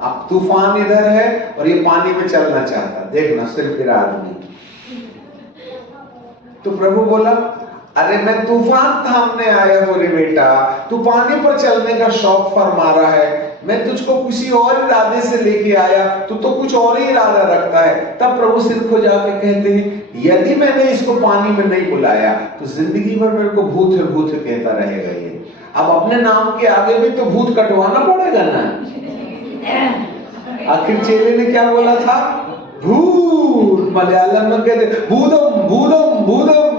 अब तूफान इधर है और ये पानी में चलना चाहता, देखना सिर्फ फिर आदमी। तो प्रभु बोला अरे मैं तूफान थामने आया हूं रे बेटा, तू पानी पर चलने का शौक फरमा रहा है, मैं तुझको किसी और इरादे से लेके आया, तू तो कुछ और ही इरादा रखता है। तब प्रभु सिर को जाके कहते हैं यदि मैंने इसको पानी में नहीं बुलाया तो जिंदगी भर मेरे को भूत है भूत कहता रहेगा ये। अब अपने नाम के आगे भी तो भूत कटवाना पड़ेगा ना। आखिर चेले ने क्या बोला था? भूत। मलयालम में कहते भूदम भूदम भूदम,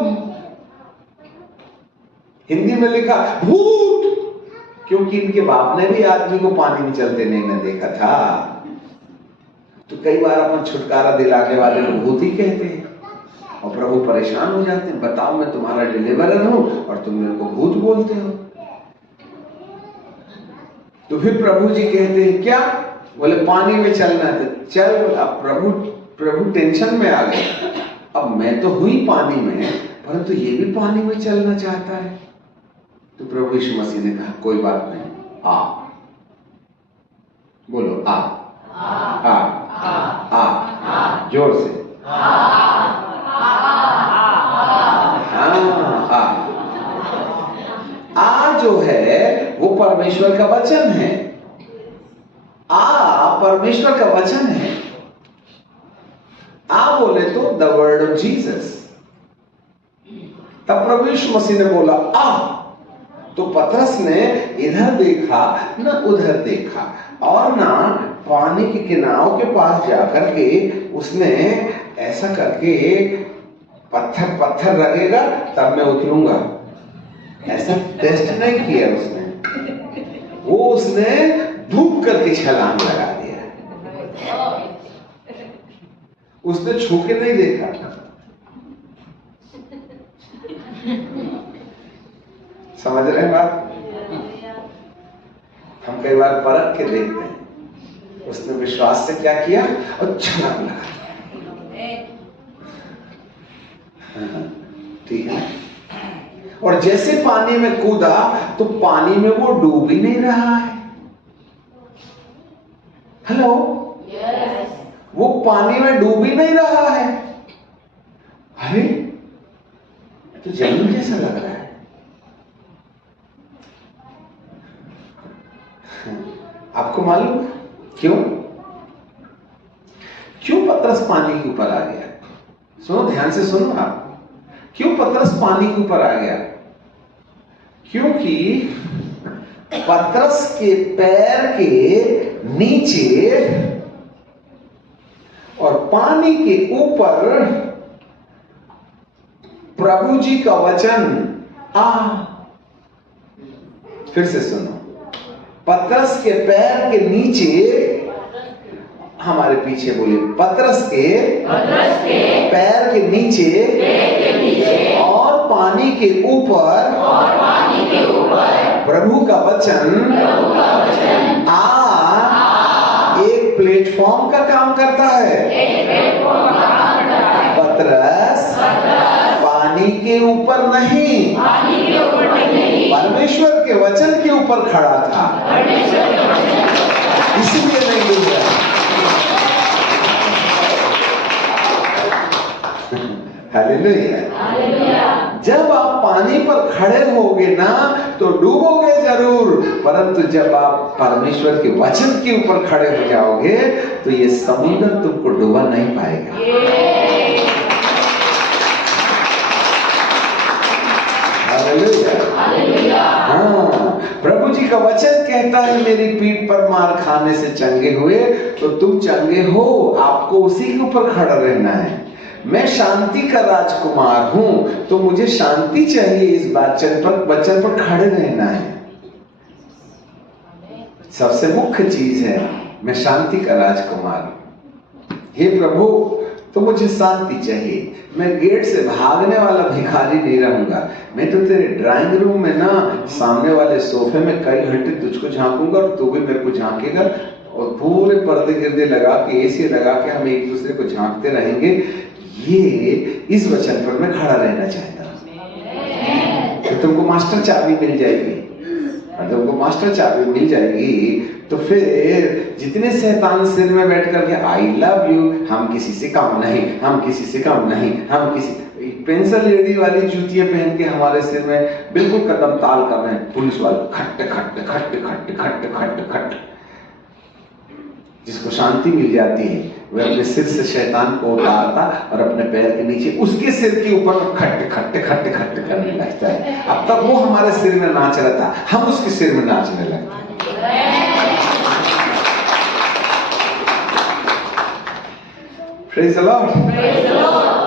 हिंदी में लिखा भूत, क्योंकि इनके बाप ने भी आदमी को पानी में चलते नहीं न देखा था। तो कई बार अपन छुटकारा दिलाने वाले को भूत ही कहते हैं और प्रभु परेशान हो जाते हैं, बताओ मैं तुम्हारा डिलीवरर हूं और तुम मेरे को भूत बोलते हो। तो फिर प्रभु जी कहते हैं क्या? बोले पानी में चलना है तो चल। अब प्रभु टेंशन में आ गए, अब मैं तो हुई पानी में परंतु ये भी पानी में चलना चाहता है। तो प्रभु यीशु मसीह ने कहा कोई बात नहीं, आ, बोलो आ, आ, आ, आ, जोर से आ जो है वो परमेश्वर का वचन है। आ परमेश्वर का वचन है। आ बोले तो द वर्ड ऑफ जीसस। तब प्रभु यीशु मसीह ने बोला आ, तो पतरस ने इधर देखा न उधर देखा और ना पानी के किनारों के पास जाकर के उसने ऐसा करके पत्थर पत्थर लगेगा तब मैं उतरूंगा, ऐसा टेस्ट नहीं किया उसने। वो उसने धूप करके छलांग लगा दिया, उसने छू के नहीं देखा। समझ रहे हैं बात? हम कई बार परख के देखते हैं, उसने विश्वास से क्या किया और छलांग लगा दिया। ठीक है। और जैसे पानी में कूदा तो पानी में वो डूब ही नहीं रहा है। हेलो, वो पानी में डूब ही नहीं रहा है। अरे तो जमीन जैसा लग रहा है। आपको मालूम क्यों? क्यों पतरस पानी के ऊपर आ गया? सुनो, ध्यान से सुनो आप। क्यों पतरस पानी के ऊपर आ गया? क्योंकि पतरस के पैर के नीचे और पानी के ऊपर प्रभु जी का वचन आ। फिर से सुनो, पतरस के पैर के नीचे हमारे पीछे बोले, पतरस के पैर के नीचे और पानी के ऊपर प्रभु का वचन एक प्लेटफॉर्म का काम करता है। पतरस पानी के ऊपर नहीं, परमेश्वर के वचन के ऊपर खड़ा था, इसीलिए नहीं डूब गया। हालेलुया। जब आप पानी पर खड़े होगे ना तो डूबोगे जरूर, परंतु जब आप परमेश्वर के वचन के ऊपर खड़े हो जाओगे तो ये समुद्र तुमको डुबा नहीं पाएगा। हालेलुया। हाँ, प्रभु जी का वचन कहता है मेरी पीठ पर मार खाने से चंगे हुए, तो तुम चंगे हो, आपको उसी के ऊपर खड़ा रहना है। मैं शांति का राजकुमार हूं, तो मुझे शांति चाहिए, इस वचन पर खड़े रहना है। सबसे मुख्य चीज है मैं शांति का राजकुमार हूं। हे प्रभु, तो मुझे शांति चाहिए, मैं गेट से भागने वाला भिखारी नहीं रहूंगा। मैं तो तेरे ड्राइंग रूम में ना सामने वाले सोफे में कई घंटे तुझको झांकूंगा और तू भी मेरे को झांकेगा, और पूरे पर्दे गिर्दे लगा के, एसी लगा के हम एक दूसरे को झांकते रहेंगे। ये इस वचन पर मैं खड़ा रहना चाहता हूं। तो तुमको मास्टर चाबी मिल जाएगी, और तुमको मास्टर चाबी मिल जाएगी तो फिर जितने शैतान सिर में बैठ करके आई लव यू, हम किसी से काम नहीं, हम किसी से काम नहीं, हम किसी पेंसिल लेडी वाली जूतियां पहन के हमारे सिर में बिल्कुल कदम ताल कर रहे हैं, पुलिस वाले खट खट खट खट खट खट खट। जिसको शांति मिल जाती है वह अपने सिर से शैतान को उतारता और अपने पैर के नीचे उसके सिर के ऊपर खट खट खट खट करने लगता है। अब तक वो हमारे सिर में नाच रहा था, हम उसके सिर में नाचने लगते। Praise the Lord.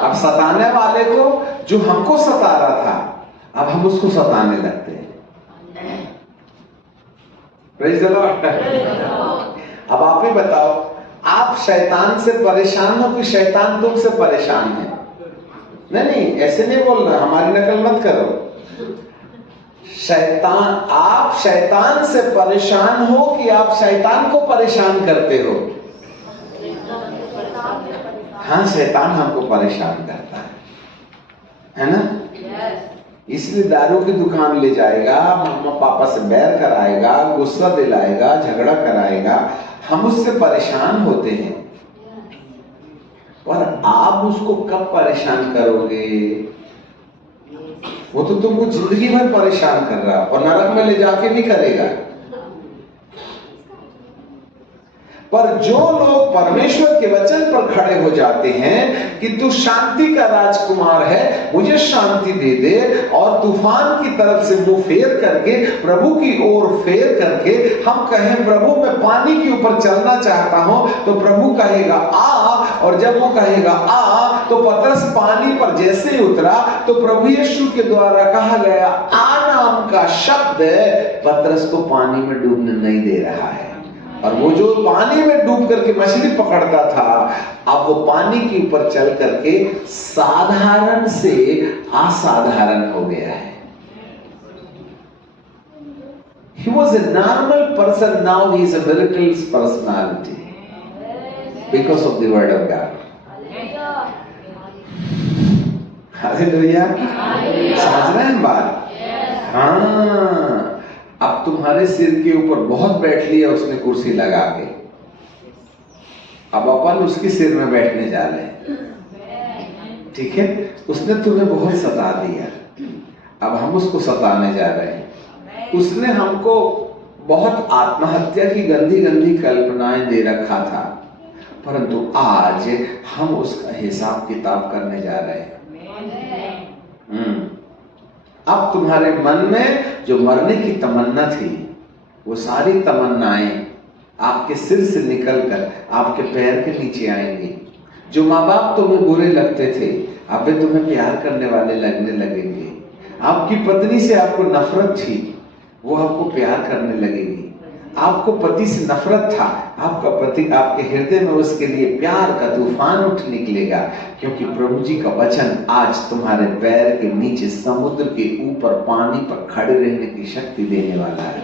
अब सताने वाले को, जो हमको सता रहा था, अब हम उसको सताने लगते हैं। Praise the Lord. अब आप ही बताओ, आप शैतान से परेशान हो कि शैतान तुमसे परेशान है? नहीं, ऐसे नहीं बोल रहा, हमारी नकल मत करो। आप शैतान से परेशान हो कि आप शैतान को परेशान करते हो? हाँ, शैतान हमको परेशान करता है ना? इसलिए दारू की दुकान ले जाएगा, मम्मा पापा से बैर कराएगा, गुस्सा दिलाएगा, झगड़ा कराएगा, हम उससे परेशान होते हैं। और आप उसको कब परेशान करोगे? वो तो तुमको जिंदगी भर परेशान कर रहा और नरक में ले जाके भी करेगा। पर जो लोग परमेश्वर के वचन पर खड़े हो जाते हैं कि तू शांति का राजकुमार है, मुझे शांति दे दे, और तूफान की तरफ से मुंह फेर करके प्रभु की ओर फेर करके हम कहें प्रभु मैं पानी के ऊपर चलना चाहता हूं, तो प्रभु कहेगा आ, और जब वो कहेगा आ तो पतरस पानी पर जैसे ही उतरा तो प्रभु यीशु के द्वारा कहा गया आ नाम का शब्द पतरस को पानी में डूबने नहीं दे रहा है। और वो जो पानी में डूब करके मछली पकड़ता था, अब वो पानी के ऊपर चल करके साधारण से असाधारण हो गया है। He was a normal person, now he is a miracles personality because of the word of God. Hallelujah. समझ रहे हैं बात? हाँ, अब तुम्हारे सिर के ऊपर बहुत बैठ लिया उसने कुर्सी लगा के, अब अपन उसके सिर में बैठने जा रहे हैं। ठीक है, उसने तुम्हें बहुत सता दिया, अब हम उसको सताने जा रहे हैं। उसने हमको बहुत आत्महत्या की गंदी गंदी कल्पनाएं दे रखा था, परंतु आज हम उसका हिसाब किताब करने जा रहे हैं। अब तुम्हारे मन में जो मरने की तमन्ना थी, वो सारी तमन्नाएं आपके सिर से निकलकर आपके पैर के नीचे आएंगी। जो माँ बाप तुम्हें बुरे लगते थे, अब वे तुम्हें प्यार करने वाले लगने लगेंगे। आपकी पत्नी से आपको नफरत थी, वो आपको प्यार करने लगेगी। आपको पति से नफरत था, आपका पति आपके हृदय में उसके लिए प्यार का तूफान उठ निकलेगा, क्योंकि प्रभु जी का वचन आज तुम्हारे पैर के नीचे समुद्र के ऊपर पानी पर खड़े रहने की शक्ति देने वाला है।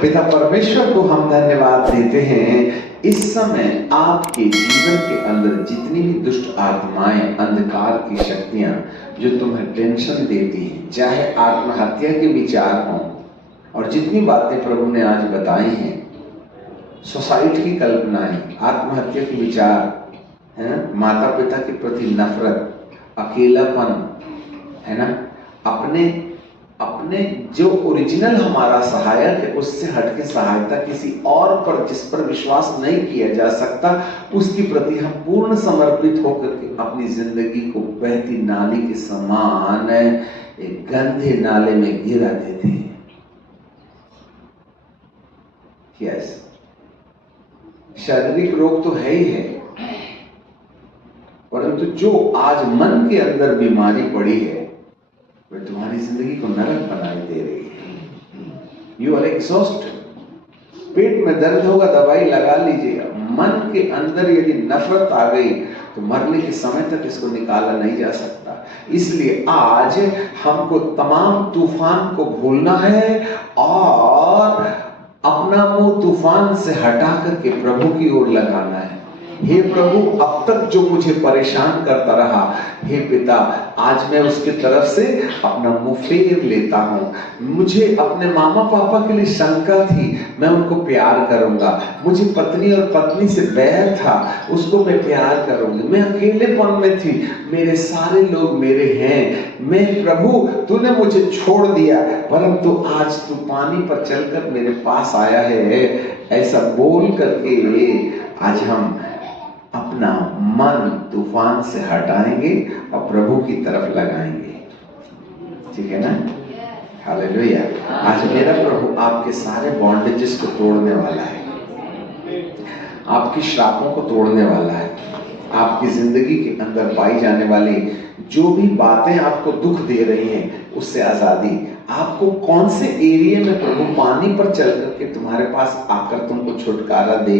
पिता परमेश्वर को हम धन्यवाद देते हैं। इस समय आपके जीवन के अंदर जितनी भी दुष्ट आत्माएं, अंधकार की शक्तियां जो तुम्हें टेंशन देती हैं, चाहे आत्महत्या के विचार हों, और जितनी बातें प्रभु ने आज बताई हैं, सुसाइड की कल्पनाएं, आत्महत्या के विचार है, माता पिता के प्रति नफरत, अकेलापन, है ना, अपने जो ओरिजिनल हमारा सहायक है उससे हटके सहायता किसी और पर, जिस पर विश्वास नहीं किया जा सकता, उसके प्रति हम पूर्ण समर्पित होकर के अपनी जिंदगी को बहती नाली के समान एक गंदे नाले में गिरा देते हैं। यस, शारीरिक रोग तो है ही है, परंतु जो आज मन के अंदर बीमारी पड़ी है वह तुम्हारी जिंदगी को नरक बनाई दे रही है। You are exhausted. पेट में दर्द होगा, दवाई लगा लीजिएगा। मन के अंदर यदि नफरत आ गई तो मरने के समय तक इसको निकाला नहीं जा सकता। इसलिए आज हमको तमाम तूफान को भूलना है और अपना मुंह तूफान से हटा करके प्रभु की ओर लगाना है। हे प्रभु, अब तक जो मुझे परेशान करता रहा, हे पिता, आज मैं उसके तरफ से अपना मुंह फेर लेता हूँ। मुझे अपने मामा पापा के लिए शंका थी, मैं उनको प्यार करूंगा। मुझे पत्नी और पत्नी से बैर था, उसको मैं प्यार करूंगी। मैं अकेलेपन में थी, मेरे सारे लोग मेरे हैं। मैं प्रभु, तूने मुझे छोड़ दिया, परंतु आज तू पानी पर चलकर मेरे पास आया है। ऐसा बोल करके आज हम अपना मन तूफान से हटाएंगे और प्रभु की तरफ लगाएंगे। ठीक है ना? हालेलुया। आज मेरा प्रभु आपके सारे बॉन्डेजेस को तोड़ने वाला है, आपकी श्रापों को तोड़ने वाला है। आपकी जिंदगी के अंदर पाई जाने वाली जो भी बातें आपको दुख दे रही हैं, उससे आजादी। आपको कौन से एरिया में प्रभु पानी पर चल करके तुम्हारे पास आकर तुमको छुटकारा दे,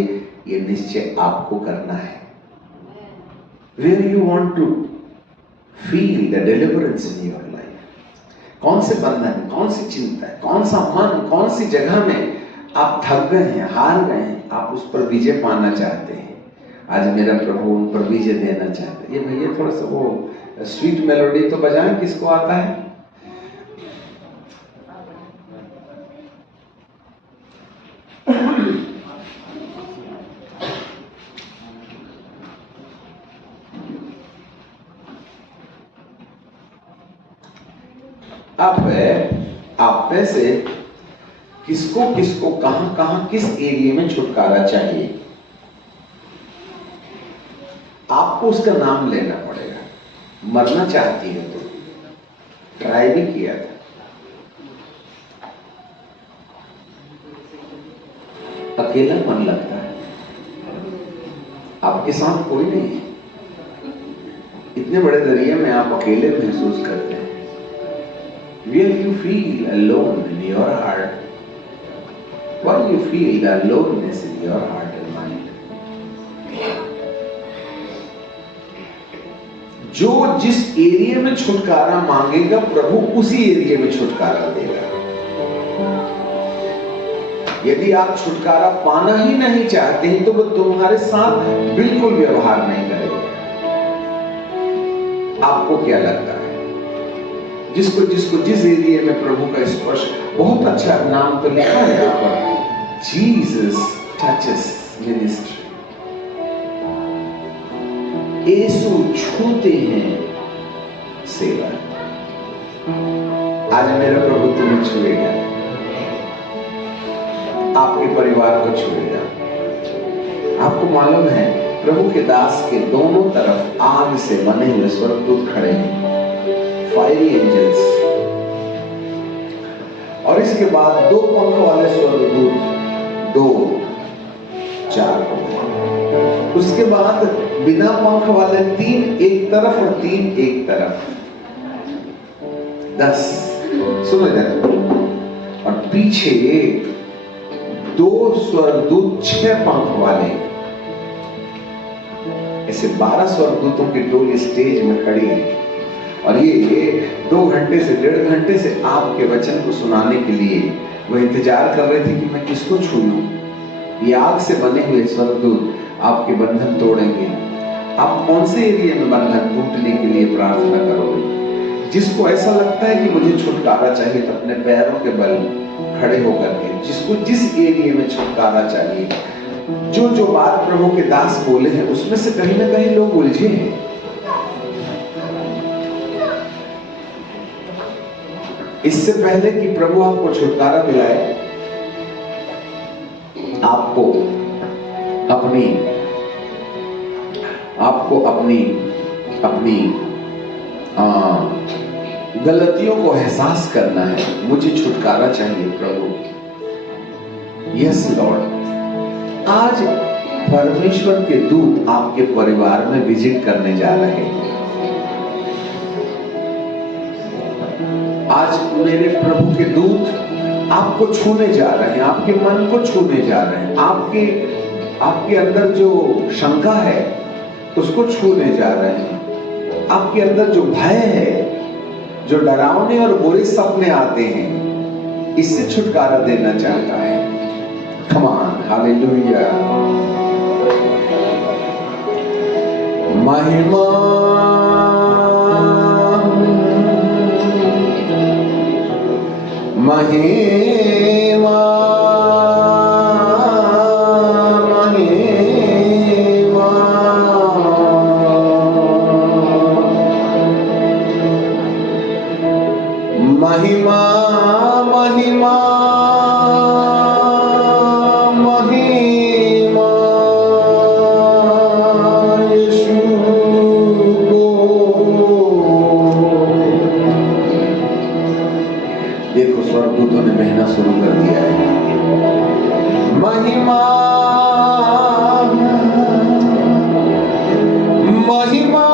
ये निश्चय आपको करना है। Where you want to feel the deliverance in your life? कौन से बंधन, कौन सी चिंता है, कौन सा मन, कौन सी जगह में आप थक गए हैं, हार गए हैं, आप उस पर विजय पाना चाहते हैं। आज मेरा प्रभु उन पर विजय देना चाहते हैं। ये भैया थोड़ा सा वो स्वीट मेलोडी तो बजाएं, किसको आता है? आप में से किसको किसको कहां कहां किस एरिया में छुटकारा चाहिए, आपको उसका नाम लेना पड़ेगा। मरना चाहती है तो ट्राई भी किया था, अकेला मन लगता है, आपके साथ कोई नहीं है, इतने बड़े दरिया में आप अकेले महसूस करते हैं। Where you feel alone in your heart? Why you feel the aloneness in your heart and mind? जो जिस एरिया में छुटकारा मांगेगा, प्रभु उसी एरिया में छुटकारा देगा। यदि आप छुटकारा पाना ही नहीं चाहते हैं तो वो तुम्हारे साथ बिल्कुल व्यवहार नहीं करेगा। आपको क्या लगता है? जिसको जिस एरिया में प्रभु का स्पर्श, बहुत अच्छा नाम तो लिखा है यहाँ पर, जीसस टचेस मिनिस्ट्री। यीशु छूते हैं सेवा। आज मेरा प्रभु तुम्हें छुएगा, आपके परिवार को छुएगा। आपको मालूम है प्रभु के दास के दोनों तरफ आग से बने हुए स्वर्गदूत खड़े हैं, फायरी एंजल्स, और इसके बाद 2 पंख वाले स्वर्गदूत, 2 4 पंख, उसके बाद बिना पंख वाले 3 एक तरफ और 3 एक तरफ। 10 सुनो इधर, और पीछे 2 स्वर्गदूत 6 पंख वाले, ऐसे 12 स्वर्गदूतों की टोली स्टेज में खड़ी है, और ये 2 घंटे से 1.5 घंटे से आपके वचन को सुनाने के लिए वो इंतजार कर रहे थे कि मैं किसको छू लूं। ये आग से बने हुए स्वर्गदूत आपके बंधन तोड़ेंगे। आप कौन से एरिया में बंधन टूटने के लिए प्रार्थना करोगे? जिसको ऐसा लगता है कि मुझे छुटकारा चाहिए तो अपने पैरों के बल खड़े होकर के, जिसको जिस एरिया में छुटकारा चाहिए, जो बात प्रभु के दास बोले हैं उसमें से कहीं ना कहीं लोग उलझे हैं। इससे पहले कि प्रभु आपको छुटकारा दिलाए, आपको अपनी गलतियों को एहसास करना है। मुझे छुटकारा चाहिए प्रभु। Yes Lord. आज परमेश्वर के दूत आपके परिवार में विजिट करने जा रहे हैं। आज मेरे प्रभु के दूत आपको छूने जा रहे हैं, आपके मन को छूने जा रहे हैं, आपके अंदर जो शंका है उसको छूने जा रहे हैं, आपके अंदर जो भय है, जो डरावने और बुरे सपने आते हैं, इससे छुटकारा देना चाहता है। Come on, hallelujah. महिमा महिमा महिमा महिमा महिमा यीशु को। देखो स्वर्गदूतों ने बहना शुरू कर दिया है। महिमा महिमा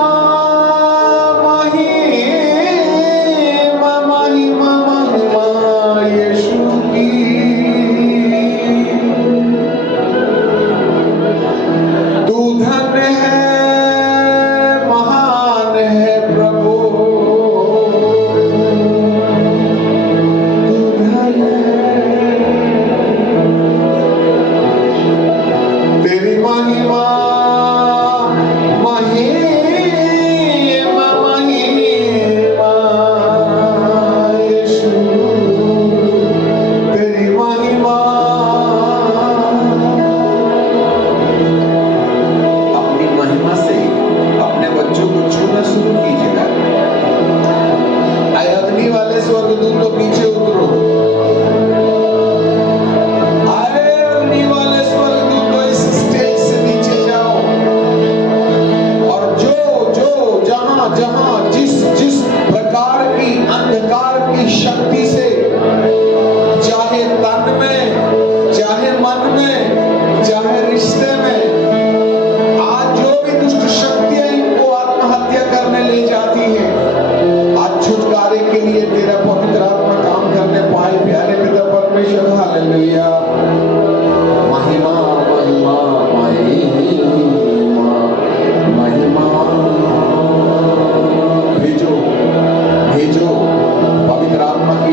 पवित्र आत्मा की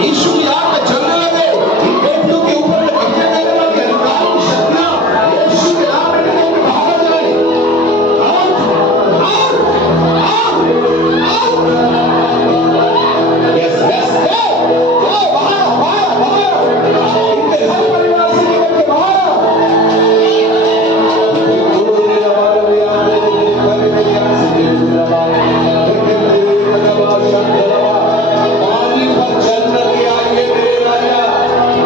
यीशु की याद में चलने लगे। इन बेटियों के ऊपर में कब्जे करने वाली अधिकार की शक्तियां यीशु के नाम में निकल के बाहर आ जाए। यस यस, जाओ बाहर बाहर बाहर, इनके घर परिवार से निकल के बाहर आओ। पानी पर चल करके आइए मेरे राजा,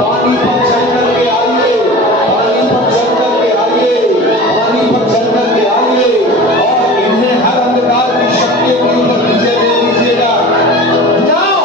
पानी पर चल करके आइए, पानी पर चल करके आइए, पानी पर चल करके आइए और इन्हें हर अंधकार की शक्तियों के ऊपर विजय दे दीजिएगा। जाओ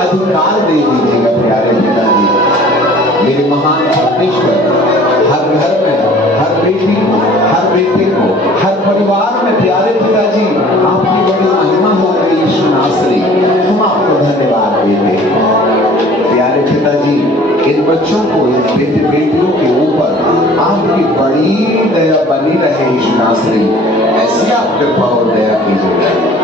अधिकार दे दीजिएगा प्यारे पिताजी। मेरे महान परमेश्वर, हर घर में हर बेटी को, हर बेटे को, हर परिवार में प्यारे पिताजी आपकी बड़ी महिमा हो गई। यीशु नासरी, हम आपको धन्यवाद देते हैं। प्यारे पिताजी, इन बच्चों को, इन बेटे बेटियों के ऊपर आपकी बड़ी दया बनी रहे। यीशु नासरी, ऐसी आप कृपा और दया कीजिएगा।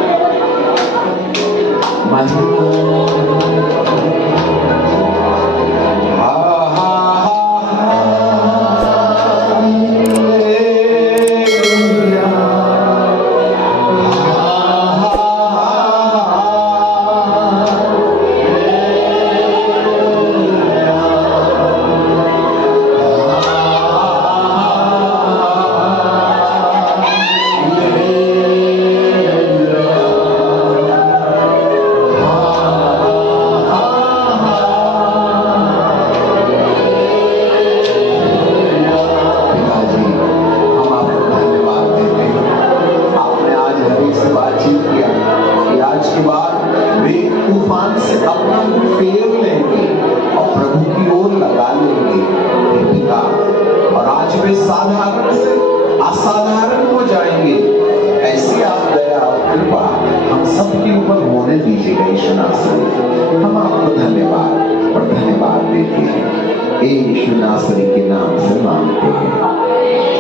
मांगेगा यीशु नासरी। हम आपको धन्यवाद और धन्यवाद देते हैं, यीशु नासरी के नाम से मांगते हैं।